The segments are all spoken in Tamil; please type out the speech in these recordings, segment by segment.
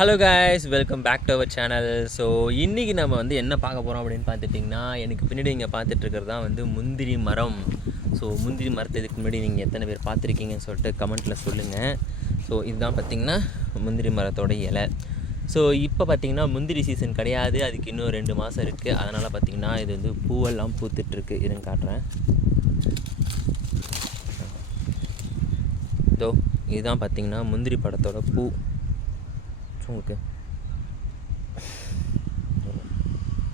Hello guys, welcome back to our channel. So இன்றைக்கி நம்ம வந்து என்ன பார்க்க போகிறோம் அப்படின்னு பார்த்துட்டிங்கன்னா, எனக்கு பின்னாடி இங்கே பார்த்துட்ருக்கிறது தான் வந்து முந்திரி மரம். ஸோ முந்திரி மரத்தை இதுக்கு முன்னாடி நீங்கள் எத்தனை பேர் பார்த்துருக்கீங்கன்னு சொல்லிட்டு கமெண்ட்டில் சொல்லுங்கள். ஸோ இதுதான் பார்த்திங்கன்னா முந்திரி மரத்தோட இலை. ஸோ இப்போ பார்த்திங்கன்னா முந்திரி சீசன் கிடையாது, அதுக்கு இன்னும் 2 மாதம் இருக்குது. அதனால் பார்த்திங்கன்னா இது வந்து பூவெல்லாம் பூத்துட்ருக்கு. இதுன்னு காட்டுறேன். இதோ இதுதான் பார்த்திங்கன்னா முந்திரி பழத்தோட பூ. உங்களுக்கு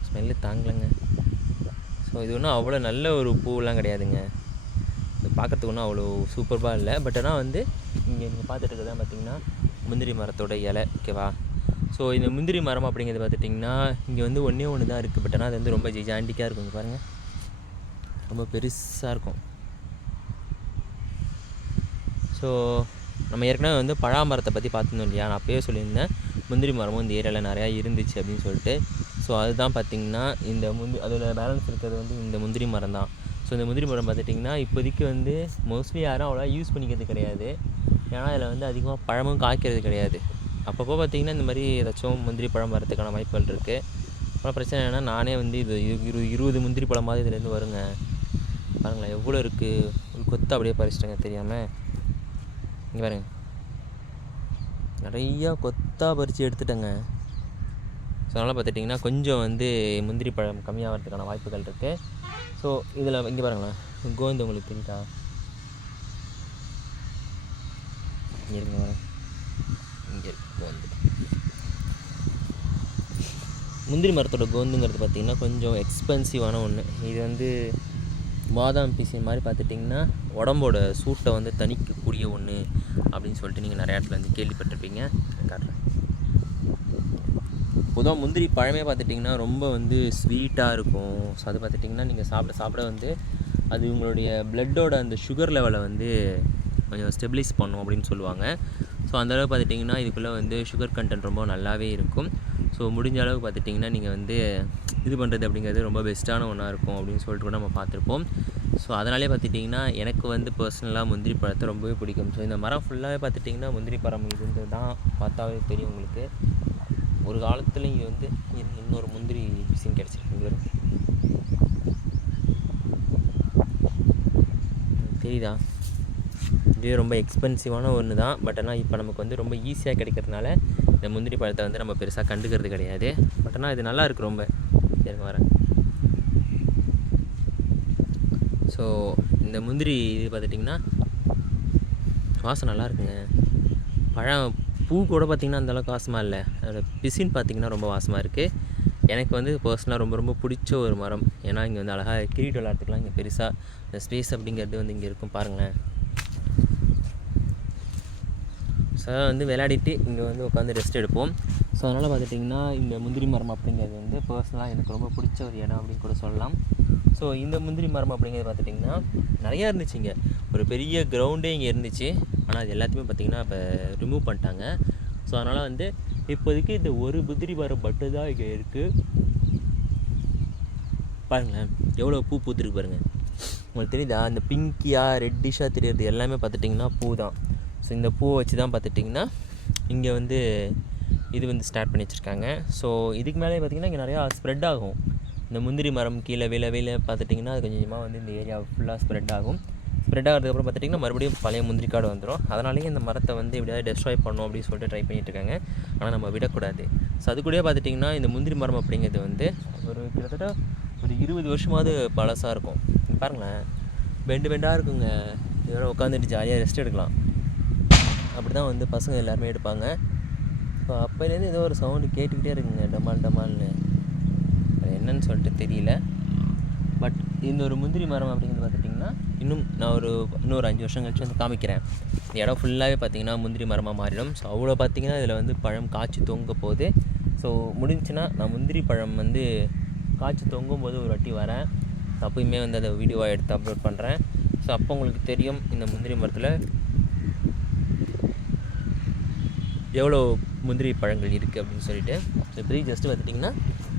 ஸ்மெல்லு தாங்கலைங்க. ஸோ இது ஒன்றும் அவ்வளோ நல்ல ஒரு பூவெலாம் கிடையாதுங்க. இது பார்க்குறதுக்கு ஒன்றும் அவ்வளோ சூப்பர்பாக இல்லை. பட் ஆனால் வந்து இங்கே நீங்கள் பார்த்துட்டு இருக்கிறதான் பார்த்திங்கன்னா முந்திரி மரத்தோட இலை. ஓகேவா? ஸோ இந்த முந்திரி மரம் அப்படிங்கிறது பார்த்துட்டிங்கன்னா இங்கே வந்து ஒன்று தான் இருக்குது. பட் ஆனால் அது வந்து ரொம்ப ஜிஜாண்டிக்காக இருக்கும். இங்கே பாருங்கள், ரொம்ப பெருசாக இருக்கும். ஸோ நம்ம ஏற்கனவே வந்து பழாமரத்தை பற்றி பார்த்துருந்தோம் இல்லையா? நான் அப்போயே சொல்லியிருந்தேன் முந்திரி மரமும் இந்த ஏரியாவில் நிறையா இருந்துச்சு அப்படின்னு சொல்லிட்டு. ஸோ அதுதான் பார்த்திங்கன்னா இந்த அதில் பேலன்ஸ் இருக்கிறது வந்து இந்த முந்திரி மரம் தான். ஸோ இந்த முந்திரி மரம் பார்த்துட்டிங்கன்னா இப்போதைக்கு வந்து மோஸ்ட்லி யாரும் அவ்வளோ யூஸ் பண்ணிக்கிறது கிடையாது. ஏன்னா இதில் வந்து அதிகமாக பழமும் காய்க்கிறது கிடையாது. அப்பப்போ பார்த்திங்கன்னா இந்த மாதிரி ஏதாச்சும் முந்திரி பழம் வரதுக்கான வாய்ப்புகள் இருக்குது. அப்புறம் பிரச்சனை என்னென்னா, நானே வந்து இது 20 முந்திரி பழம் மாதிரி இதுலேருந்து வருங்க. பாருங்களேன் எவ்வளோ இருக்குது. ஒரு கொத்து அப்படியே பறிச்சிட்டேங்க தெரியாமல். இங்கே பாருங்க, நிறையா கொத்தாக பறித்து எடுத்துட்டேங்க. ஸோ அதனால் பார்த்துட்டிங்கன்னா கொஞ்சம் வந்து முந்திரி பழம் கம்மியாகிறதுக்கான வாய்ப்புகள் இருக்குது. ஸோ இதில் இங்கே பாருங்களேன், கோந்து உங்களுக்கு தெரியுதா? இங்கே இருங்க வரேன். இங்கே கோந்து முந்திரி மரத்தோட கோந்துங்கிறது பார்த்திங்கன்னா கொஞ்சம் எக்ஸ்பென்சிவான ஒன்று. இது வந்து பாதாம் பிசின் மாதிரி பார்த்துட்டிங்கன்னா உடம்போட சூட்டை வந்து தணிக்கக்கூடிய ஒன்று அப்படின்னு சொல்லிட்டு நீங்கள் நிறையா இடத்துல வந்து கேள்விப்பட்டிருப்பீங்க. காட்டுறேன். பொதுவாக முந்திரி பழமே பார்த்துட்டிங்கன்னா ரொம்ப வந்து ஸ்வீட்டாக இருக்கும். ஸோ அது பார்த்துட்டிங்கன்னா நீங்கள் சாப்பிட வந்து அது உங்களுடைய பிளட்டோட அந்த சுகர் லெவலை வந்து கொஞ்சம் ஸ்டெபிலைஸ் பண்ணும் அப்படின்னு சொல்லுவாங்க. ஸோ அந்தளவுக்கு பார்த்துட்டிங்கன்னா இதுக்குள்ளே வந்து சுகர் கண்டென்ட் ரொம்ப நல்லாவே இருக்கும். ஸோ முடிஞ்ச அளவுக்கு பார்த்துட்டிங்கன்னா நீங்கள் வந்து இது பண்ணுறது அப்படிங்கிறது ரொம்ப பெஸ்ட்டான ஒன்றா இருக்கும் அப்படின்னு சொல்லிட்டு கூட நம்ம பார்த்துருப்போம். ஸோ அதனாலே பார்த்துட்டிங்கன்னா எனக்கு வந்து பர்சனலாக முந்திரி பழத்தை ரொம்பவே பிடிக்கும். ஸோ இந்த மரம் ஃபுல்லாகவே பார்த்துட்டிங்கன்னா முந்திரி பழம் இருந்தது தான் பார்த்தாவே தெரியும் உங்களுக்கு. ஒரு காலத்தில் இங்கே வந்து இன்னொரு முந்திரி பிசின் கிடச்சிருக்கு. தெரியுதா? இதுவே ரொம்ப எக்ஸ்பென்சிவான ஒன்று தான். பட் ஆனால் இப்போ நமக்கு வந்து ரொம்ப ஈஸியாக கிடைக்கிறதுனால இந்த முந்திரி பழத்தை வந்து நம்ம பெருசாக கண்டுக்கிறது கிடையாது. பட் ஆனால் இது நல்லா இருக்குது ரொம்ப. சரிங்க வரேன். ஸோ இந்த முந்திரி இது பார்த்துட்டிங்கன்னா வாசம் நல்லா இருக்குங்க. பழம் பூ கூட பார்த்திங்கன்னா அந்தளவுக்கு வாசமாக இல்லை. அதோட பிசின் பார்த்திங்கன்னா ரொம்ப வாசமாக இருக்குது. எனக்கு வந்து பர்சனலாக ரொம்ப ரொம்ப பிடிச்ச ஒரு மரம். ஏன்னா இங்கே வந்து அழகாக கிரிக்கெட் விளையாட்டுக்கலாம் இங்கே பெருசாக இந்த ஸ்பேஸ் அப்படிங்கிறது வந்து இங்கே இருக்கும் பாருங்களேன். ஸோ வந்து விளையாடிட்டு இங்கே வந்து உட்காந்து ரெஸ்ட் எடுப்போம். ஸோ அதனால் பார்த்துட்டிங்கன்னா இந்த முந்திரி மரம் அப்படிங்கிறது வந்து பர்சனலாக எனக்கு ரொம்ப பிடிச்ச ஒரு இடம் அப்படின்னு கூட சொல்லலாம். ஸோ இந்த முந்திரி மரம் அப்படிங்கிறது பார்த்துட்டிங்கன்னா நிறையா இருந்துச்சு. இங்கே ஒரு பெரிய கிரவுண்டே இங்கே இருந்துச்சு. ஆனால் அது எல்லாத்தையுமே பார்த்திங்கன்னா இப்போ ரிமூவ் பண்ணிட்டாங்க. ஸோ அதனால் வந்து இப்போதைக்கு இந்த ஒரு முந்திரி மரம் மட்டும் தான் இங்கே இருக்குது. பாருங்களேன் எவ்வளோ பூ பூத்துருக்கு பாருங்கள். உங்களுக்கு தெரியுதா? அந்த பிங்கியாக ரெட்டிஷாக தெரியுறது எல்லாமே பார்த்துட்டிங்கன்னா பூ தான். ஸோ இந்த பூவை வச்சு தான் பார்த்துட்டிங்கன்னா இங்கே வந்து இது வந்து ஸ்டார்ட் பண்ணி வச்சுருக்காங்க. ஸோ இதுக்கு மேலே பார்த்திங்கன்னா இங்கே நிறையா ஸ்ப்ரெட் ஆகும். இந்த முந்திரி மரம் கீழே வில பார்த்துட்டிங்கன்னா அது கொஞ்சமாக வந்து இந்த ஏரியா ஃபுல்லாக ஸ்ப்ரெட் ஆகும். ஸ்ப்ரெட் ஆகிறதுக்கப்புறம் பார்த்துட்டிங்கன்னா மறுபடியும் பழைய முந்திரி காடு வந்துடும். அதனாலேயே இந்த மரத்தை வந்து எப்படியாவது டெஸ்ட்ராய் பண்ணணும் அப்படின்னு சொல்லிட்டு ட்ரை பண்ணிகிட்ருக்காங்க. ஆனால் நம்ம விடக்கூடாது. ஸோ அது கூட பார்த்துட்டிங்கன்னா இந்த முந்திரி மரம் அப்படிங்கிறது வந்து ஒரு கிட்டத்தட்ட ஒரு 20 வருஷமாவது பழசாக இருக்கும். பாருங்களேன், பெண்டாக இருக்குங்க. இதோட உட்காந்துட்டு ஜாலியாக ரெஸ்ட் எடுக்கலாம். அப்படி தான் வந்து பசங்க எல்லாருமே எடுப்பாங்க. ஸோ அப்போலேருந்து ஏதோ ஒரு சவுண்டு கேட்டுக்கிட்டே இருக்குங்க, டமால்னு. அது என்னன்னு சொல்லிட்டு தெரியல. பட் இந்த ஒரு முந்திரி மரம் அப்படிங்கிறது பார்த்துட்டிங்கன்னா இன்னொரு 5 வருஷம் கழிச்சு வந்து காமிக்கிறேன். இந்த இடம் ஃபுல்லாகவே பார்த்திங்கன்னா முந்திரி மரமாக மாறிடும். ஸோ அவ்வளோ பார்த்திங்கன்னா இதில் வந்து பழம் காய்ச்சி தொங்க போகுது. ஸோ முடிஞ்சுன்னா நான் முந்திரி பழம் வந்து காய்ச்சி தொங்கும் போது ஒரு வாட்டி வரேன். அப்போயுமே வந்து அதை வீடியோவாக எடுத்து அப்லோட் பண்ணுறேன். ஸோ அப்போ உங்களுக்கு தெரியும் இந்த முந்திரி மரத்தில் எவ்வளோ முந்திரி பழங்கள் இருக்குது அப்படின்னு சொல்லிட்டு. ஸோ இப்போதைக்கு ஜஸ்ட்டு பார்த்துட்டிங்கன்னா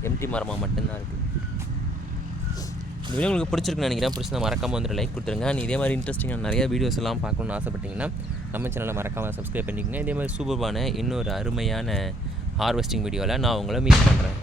எம்டி மரமாக மட்டும்தான் இருக்குது. இந்த வீடியோ உங்களுக்கு பிடிச்சிருக்குன்னு நினைக்கிறேன். பிடிச்சிருந்தா மறக்காமல் வந்துட்டு லைக் கொடுத்துருங்க. இதே மாதிரி இன்ட்ரெஸ்டிங்காக நிறைய வீடியோஸ் எல்லாம் பார்க்கணுன்னு ஆசைப்பட்டீங்கன்னா நம்ம சேனலை மறக்காமல் சப்ஸ்கிரைப் பண்ணிக்கோங்க. இதே மாதிரி சூப்பர்பான இன்னொரு அருமையான ஹார்வெஸ்டிங் வீடியோவில் நான் உங்களை மீட் பண்ணுறேன்.